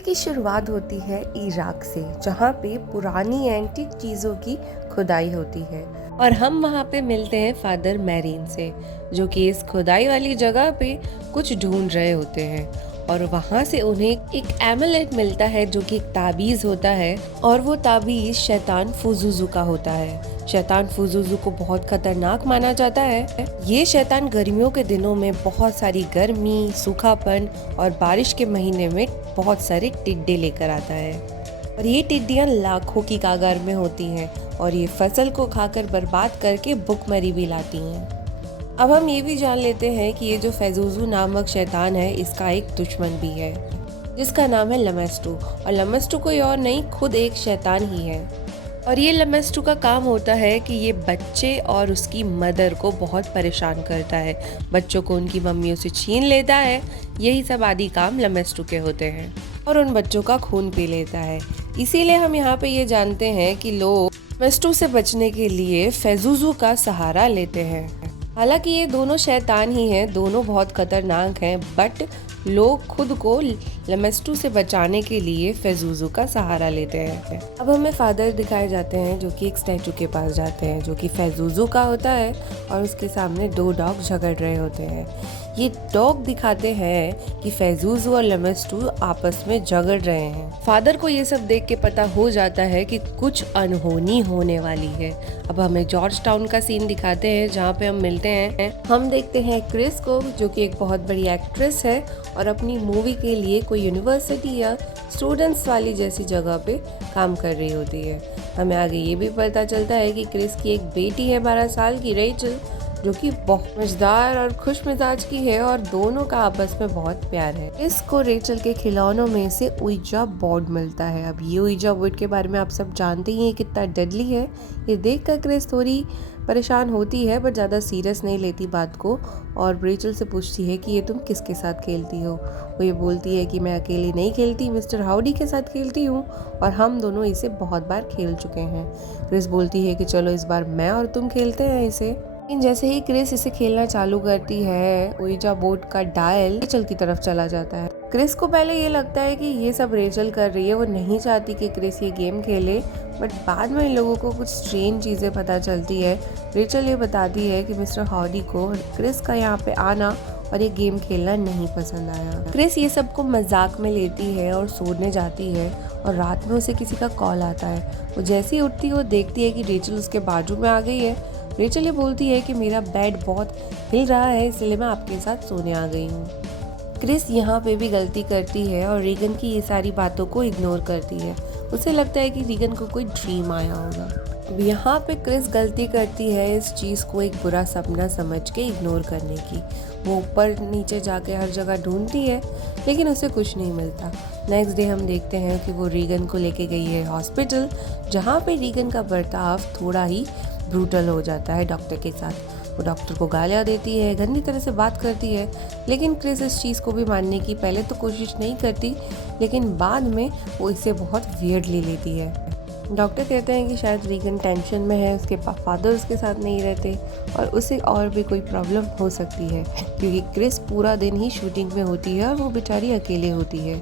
Movie की शुरुआत होती है इराक से, जहाँ पे पुरानी एंटीक चीज़ों की खुदाई होती है और हम वहाँ पे मिलते हैं फादर मैरीन से, जो कि इस खुदाई वाली जगह पे कुछ ढूंढ रहे होते हैं। और वहाँ से उन्हें एक एमुलेट मिलता है जो कि एक ताबीज़ होता है, और वो ताबीज़ शैतान फुजुजू का होता है। शैतान फुजुजू को बहुत खतरनाक माना जाता है। ये शैतान गर्मियों के दिनों में बहुत सारी गर्मी, सूखापन और बारिश के महीने में बहुत सारे टिड्डे लेकर आता है, और ये टिड्डियाँ लाखों की कागार में होती हैं और ये फसल को खाकर बर्बाद करके भुखमरी भी लाती हैं। अब हम ये भी जान लेते हैं कि ये जो फैजुजू नामक शैतान है, इसका एक दुश्मन भी है जिसका नाम है लमेस्टू, और लमेस्टू कोई और नहीं, खुद एक शैतान ही है। और ये लमेस्टू का काम होता है कि ये बच्चे और उसकी मदर को बहुत परेशान करता है, बच्चों को उनकी मम्मियों से छीन लेता है। यही सब आदि काम लमेस्टू के होते हैं, और उन बच्चों का खून पी लेता है। इसीलिए हम यहाँ पे ये जानते हैं कि लोग लमेस्टू से बचने के लिए फैजुजू का सहारा लेते हैं। हालांकि ये दोनों शैतान ही हैं, दोनों बहुत खतरनाक हैं, बट लोग खुद को लमेस्टू से बचाने के लिए फैजुजू का सहारा लेते हैं। अब हमें फादर दिखाए जाते हैं जो कि एक स्टैचू के पास जाते हैं जो कि फैजुजू का होता है, और उसके सामने दो डॉग झगड़ रहे होते हैं। ये डॉग दिखाते हैं कि फैजुजू और लमेस्टू आपस में झगड़ रहे हैं। फादर को ये सब देख के पता हो जाता है कि कुछ अनहोनी होने वाली है। अब हमें जॉर्ज टाउन का सीन दिखाते हैं जहाँ पे हम मिलते हैं। हम देखते हैं क्रिस को, जो कि एक बहुत बड़ी एक्ट्रेस है और अपनी मूवी के लिए कोई यूनिवर्सिटी या स्टूडेंट्स वाली जैसी जगह पे काम कर रही होती है। हमें आगे ये भी पता चलता है कि क्रिस की एक बेटी है 12 साल की रेचल, जो कि बहुत मजेदार और खुश मिजाज की है, और दोनों का आपस में बहुत प्यार है। इसको रेचल के खिलौनों में से उइजा बोर्ड मिलता है। अब ये उइजा बोर्ड के बारे में आप सब जानते ही हैं कितना डेडली है। ये देखकर क्रिस थोड़ी परेशान होती है, बट ज़्यादा सीरियस नहीं लेती बात को, और रेचल से पूछती है कि ये तुम किसके साथ खेलती हो। वो ये बोलती है कि मैं अकेली नहीं खेलती, मिस्टर हाउडी के साथ खेलती हूँ, और हम दोनों इसे बहुत बार खेल चुके हैं। क्रिस बोलती है कि चलो इस बार मैं और तुम खेलते हैं इसे। लेकिन जैसे ही क्रिस इसे खेलना चालू करती है, ओइजा बोर्ड का डायल रेचल की तरफ चला जाता है। क्रिस को पहले ये लगता है कि ये सब रेचल कर रही है, वो नहीं चाहती कि क्रिस ये गेम खेले, बट बाद में इन लोगों को कुछ स्ट्रेंज चीज़ें पता चलती है। रेचल ये बताती है कि मिस्टर हाउडी को क्रिस का यहाँ पे आना और ये गेम खेलना नहीं पसंद आया। क्रिस ये सब को मजाक में लेती है और सोने जाती है, और रात में उसे किसी का कॉल आता है। वो जैसे ही उठती है वो देखती है कि रेचल उसके बाजू में आ गई है। रेचल ये बोलती है कि मेरा बेड बहुत हिल रहा है, इसलिए मैं आपके साथ सोने आ गई हूँ। क्रिस यहाँ पे भी गलती करती है और रीगन की ये सारी बातों को इग्नोर करती है। उसे लगता है कि रीगन को कोई ड्रीम आया होगा। अब यहाँ पे क्रिस गलती करती है इस चीज़ को एक बुरा सपना समझ के इग्नोर करने की। वो ऊपर नीचे जाके हर जगह ढूंढती है, लेकिन उसे कुछ नहीं मिलता। नेक्स्ट डे हम देखते हैं कि वो रीगन को लेके गई है हॉस्पिटल, जहाँ पे रीगन का बर्ताव थोड़ा ही ब्रूटल हो जाता है डॉक्टर के साथ। वो डॉक्टर को गालियाँ देती है, गंदी तरह से बात करती है, लेकिन क्रिस इस चीज़ को भी मानने की पहले तो कोशिश नहीं करती, लेकिन बाद में वो इसे बहुत वियर्डली लेती है। डॉक्टर कहते हैं कि शायद रीगन टेंशन में है, उसके फादर उसके साथ नहीं रहते, और उसे और भी कोई प्रॉब्लम हो सकती है, क्योंकि क्रिस पूरा दिन ही शूटिंग में होती है और वो बेचारी अकेले होती है।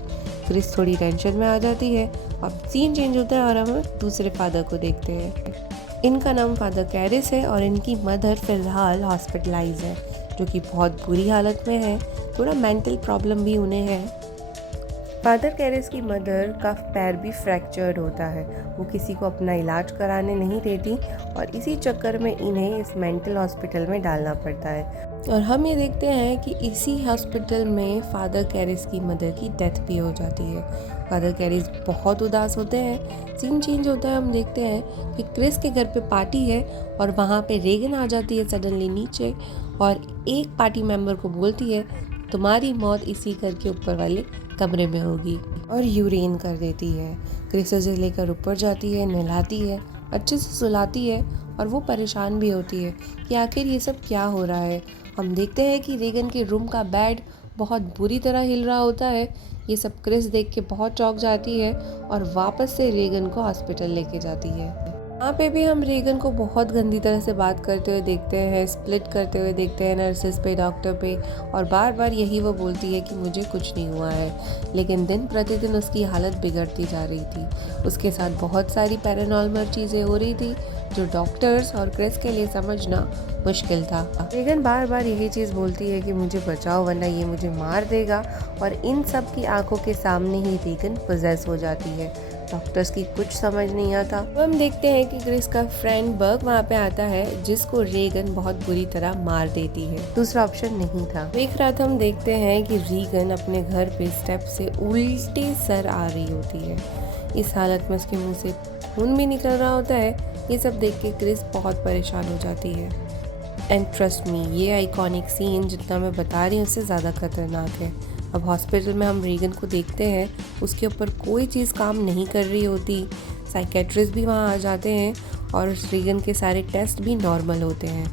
क्रिस थोड़ी टेंशन में आ जाती है। अब सीन चेंज होता है और हम दूसरे फादर को देखते हैं। इनका नाम फादर कैरिस है और इनकी मदर फिलहाल हॉस्पिटलाइज है, जो कि बहुत बुरी हालत में है। थोड़ा मेंटल प्रॉब्लम भी उन्हें है। फादर कैरिस की मदर का पैर भी फ्रैक्चर्ड होता है। वो किसी को अपना इलाज कराने नहीं देती, और इसी चक्कर में इन्हें इस मेंटल हॉस्पिटल में डालना पड़ता है। और हम ये देखते हैं कि इसी हॉस्पिटल में फादर कैरिस की मदर की डेथ भी हो जाती है। फादर कैरिस बहुत उदास होते हैं। सीन चेंज होता है, हम देखते हैं कि क्रिस के घर पे पार्टी है, और वहाँ पे रेगन आ जाती है सडनली नीचे, और एक पार्टी मेंबर को बोलती है तुम्हारी मौत इसी घर के ऊपर वाले कमरे में होगी, और यूरिन कर देती है। क्रिस उसे लेकर ऊपर जाती है, नहलाती है, अच्छे से सुलाती है, और वो परेशान भी होती है कि आखिर ये सब क्या हो रहा है। हम देखते हैं कि रेगन के रूम का बेड बहुत बुरी तरह हिल रहा होता है। ये सब क्रिस देख के बहुत चौंक जाती है और वापस से रेगन को हॉस्पिटल लेके जाती है। यहाँ पे भी हम रीगन को बहुत गंदी तरह से बात करते हुए देखते हैं, स्प्लिट करते हुए देखते हैं नर्सेस पे, डॉक्टर पे, और बार बार यही वो बोलती है कि मुझे कुछ नहीं हुआ है। लेकिन दिन प्रतिदिन उसकी हालत बिगड़ती जा रही थी। उसके साथ बहुत सारी पैरानॉर्मल चीज़ें हो रही थी जो डॉक्टर्स और क्रिस के लिए समझना मुश्किल था। रीगन बार बार यही चीज़ बोलती है कि मुझे बचाओ वरना ये मुझे मार देगा, और इन सब की आंखों के सामने ही रीगन पोजेस हो जाती है। डॉक्टर्स की कुछ समझ नहीं आता। तो हम देखते हैं कि क्रिस का फ्रेंड बर्ग वहाँ पे आता है, जिसको रीगन बहुत बुरी तरह मार देती है। दूसरा ऑप्शन नहीं था। एक रात हम देखते हैं कि रीगन अपने घर पे स्टेप से उल्टे सर आ रही होती है। इस हालत में उसके मुंह से खून भी निकल रहा होता है। ये सब देख के क्रिस बहुत परेशान हो जाती है। एंड ट्रस्ट मी, ये आइकॉनिक सीन जितना मैं बता रही हूँ उससे ज़्यादा खतरनाक है। अब हॉस्पिटल में हम रीगन को देखते हैं, उसके ऊपर कोई चीज़ काम नहीं कर रही होती। साइकेट्रिस्ट भी वहाँ आ जाते हैं और रीगन के सारे टेस्ट भी नॉर्मल होते हैं।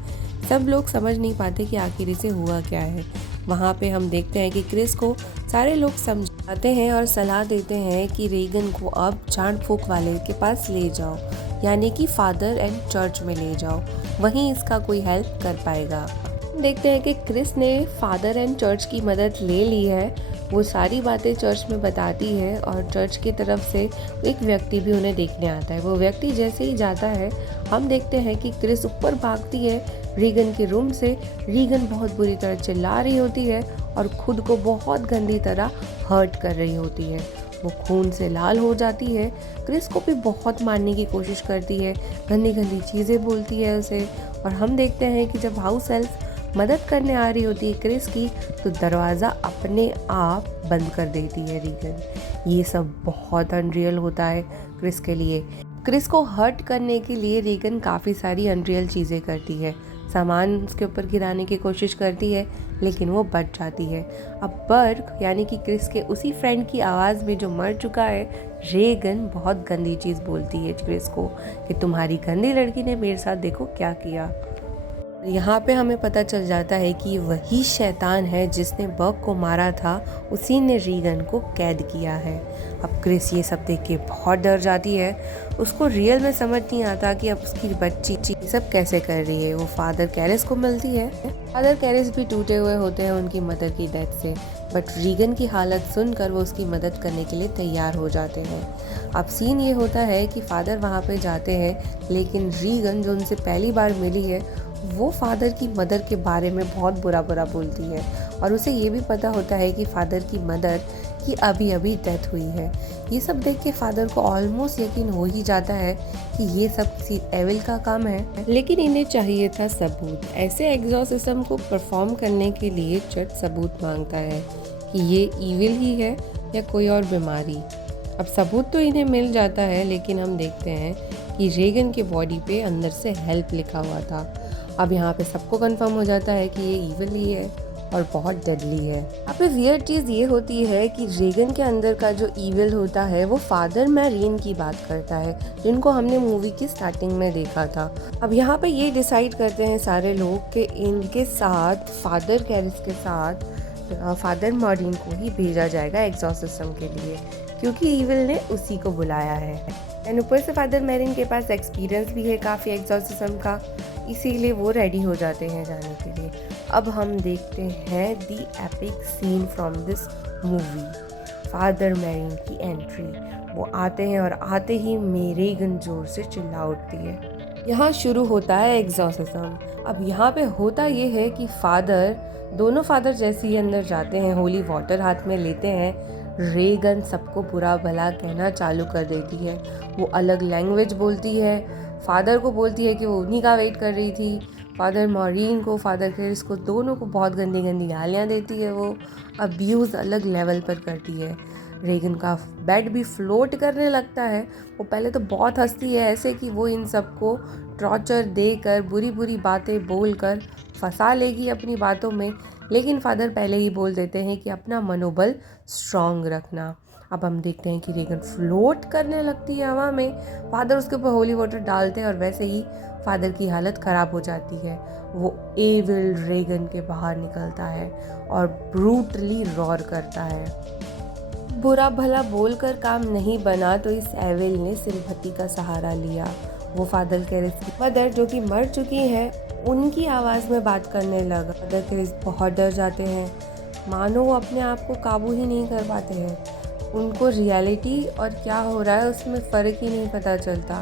सब लोग समझ नहीं पाते कि आखिर इसे हुआ क्या है। वहाँ पे हम देखते हैं कि क्रिस को सारे लोग समझाते हैं और सलाह देते हैं कि रीगन को अब झाड़ फूक वाले के पास ले जाओ, यानी कि फादर एंड चर्च में ले जाओ, वहीं इसका कोई हेल्प कर पाएगा। देखते हैं कि क्रिस ने फादर एंड चर्च की मदद ले ली है। वो सारी बातें चर्च में बताती है और चर्च की तरफ से एक व्यक्ति भी उन्हें देखने आता है। वो व्यक्ति जैसे ही जाता है, हम देखते हैं कि क्रिस ऊपर भागती है रीगन के रूम से। रीगन बहुत बुरी तरह चिल्ला रही होती है और खुद को बहुत गंदी तरह हर्ट कर रही होती है। वो खून से लाल हो जाती है। क्रिस को भी बहुत मारने की कोशिश करती है, गंदी गंदी चीज़ें बोलती है उसे। और हम देखते हैं कि जब हाउस हेल्प मदद करने आ रही होती है क्रिस की, तो दरवाज़ा अपने आप बंद कर देती है रीगन। ये सब बहुत अनरियल होता है क्रिस के लिए। क्रिस को हर्ट करने के लिए रीगन काफ़ी सारी अनरियल चीज़ें करती है। सामान उसके ऊपर गिराने की कोशिश करती है, लेकिन वो बच जाती है। अब बर्ग यानी कि क्रिस के उसी फ्रेंड की आवाज़ में जो मर चुका है, रीगन बहुत गंदी चीज़ बोलती है क्रिस को कि तुम्हारी गंदी लड़की ने मेरे साथ देखो क्या किया। यहाँ पे हमें पता चल जाता है कि वही शैतान है जिसने बर्ग को मारा था, उसी ने रीगन को कैद किया है। अब क्रिस ये सब देख के बहुत डर जाती है। उसको रियल में समझ नहीं आता कि अब उसकी बच्ची ये सब कैसे कर रही है। वो फादर कैरिस को मिलती है। फादर कैरिस भी टूटे हुए होते हैं उनकी मदर की डेथ से, बट रीगन की हालत सुनकर वो उसकी मदद करने के लिए तैयार हो जाते हैं। अब सीन ये होता है कि फादर वहाँ पे जाते हैं, लेकिन रीगन जो उनसे पहली बार मिली है, वो फादर की मदर के बारे में बहुत बुरा बोलती है। और उसे ये भी पता होता है कि फादर की मदर की अभी अभी डेथ हुई है। ये सब देख के फादर को ऑलमोस्ट यकीन हो ही जाता है कि ये सब किसी एविल का काम है, लेकिन इन्हें चाहिए था सबूत। ऐसे एग्जॉर्सिज्म को परफॉर्म करने के लिए चर्च सबूत मांगता है कि ये ईविल ही है या कोई और बीमारी। अब सबूत तो इन्हें मिल जाता है, लेकिन हम देखते हैं कि रीगन के बॉडी पे अंदर से हेल्प लिखा हुआ था। अब यहाँ पे सबको कंफर्म हो जाता है कि ये ईविल ही है और बहुत डेडली है। अब वियर्ड चीज़ ये होती है कि रीगन के अंदर का जो ईविल होता है वो फादर मैरीन की बात करता है, जिनको हमने मूवी की स्टार्टिंग में देखा था। अब यहाँ पे ये डिसाइड करते हैं सारे लोग कि इनके साथ फादर कैरिस के साथ फादर मैरीन को ही भेजा जाएगा एग्जॉर्सिज्म के लिए, क्योंकि ईविल ने उसी को बुलाया है। एंड ऊपर से फादर मैरीन के पास एक्सपीरियंस भी है काफ़ी एग्जॉर्सिज्म का, इसीलिए वो रेडी हो जाते हैं जाने के लिए। अब हम देखते हैं the epic scene from this movie, Father Merrin की एंट्री। वो आते हैं और आते ही रीगन जोर से चिल्ला उठती है। यहाँ शुरू होता है एग्जॉर्सिज्म। अब यहाँ पे होता ये है कि दोनों फादर जैसे ही अंदर जाते हैं, होली वाटर हाथ में लेते हैं, रीगन सबको बुरा भला कहना चालू कर देती है। वो अलग लैंग्वेज बोलती है, फादर को बोलती है कि वो उन्हीं का वेट कर रही थी, फादर मैरीन को, फादर कैरिस को, दोनों को बहुत गंदी गंदी गालियाँ देती है। वो अब्यूज़ अलग लेवल पर करती है। रीगन का बेड भी फ्लोट करने लगता है। वो पहले तो बहुत हंसती है, ऐसे कि वो इन सबको टॉर्चर देकर, बुरी बुरी बातें बोलकर फंसा लेगी अपनी बातों में, लेकिन फादर पहले ही बोल देते हैं कि अपना मनोबल स्ट्रॉन्ग रखना। अब हम देखते हैं कि रीगन फ्लोट करने लगती है हवा में। फादर उसके ऊपर होली वाटर डालते हैं और वैसे ही फादर की हालत ख़राब हो जाती है। वो एविल रीगन के बाहर निकलता है और ब्रूटली रॉर करता है। बुरा भला बोलकर काम नहीं बना, तो इस एविल ने सिंपैथी का सहारा लिया वो फादर कैरिस की मदर जो कि मर चुकी है उनकी आवाज़ में बात करने लगा। फादर कैरिस बहुत डर जाते हैं, मानो वो अपने आप को काबू ही नहीं कर पाते हैं। उनको रियलिटी और क्या हो रहा है उसमें फ़र्क ही नहीं पता चलता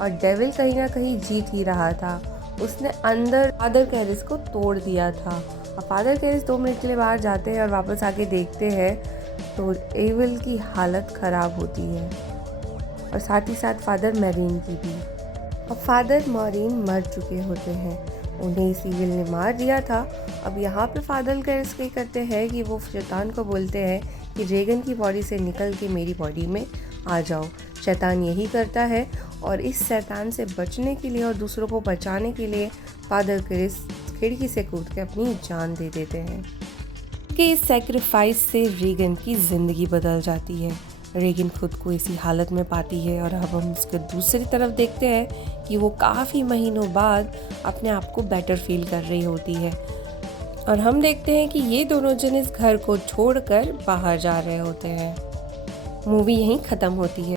और डेविल कहीं ना कहीं जीत ही रहा था। उसने अंदर फादर कैरिस को तोड़ दिया था और फादर कैरिस 2 मिनट के लिए बाहर जाते हैं और वापस आके देखते हैं तो एविल की हालत ख़राब होती है और साथ ही साथ फादर मैरीन की भी। अब फादर मैरीन मर चुके होते हैं, उन्हें इस ईविल ने मार दिया था। अब यहाँ पे फादर कैरिस क्या करते हैं कि वो शैतान को बोलते हैं कि रेगन की बॉडी से निकल के मेरी बॉडी में आ जाओ। शैतान यही करता है और इस शैतान से बचने के लिए और दूसरों को बचाने के लिए फादर कैरिस खिड़की से कूद के अपनी जान दे देते हैं कि इस सेक्रीफाइस से रेगन की ज़िंदगी बदल जाती है। रेगन खुद को इसी हालत में पाती है और अब हम उसके दूसरी तरफ देखते हैं कि वो काफ़ी महीनों बाद अपने आप को बेटर फील कर रही होती है और हम देखते हैं कि ये दोनों जन इस घर को छोड़कर बाहर जा रहे होते हैं। मूवी यहीं ख़त्म होती है।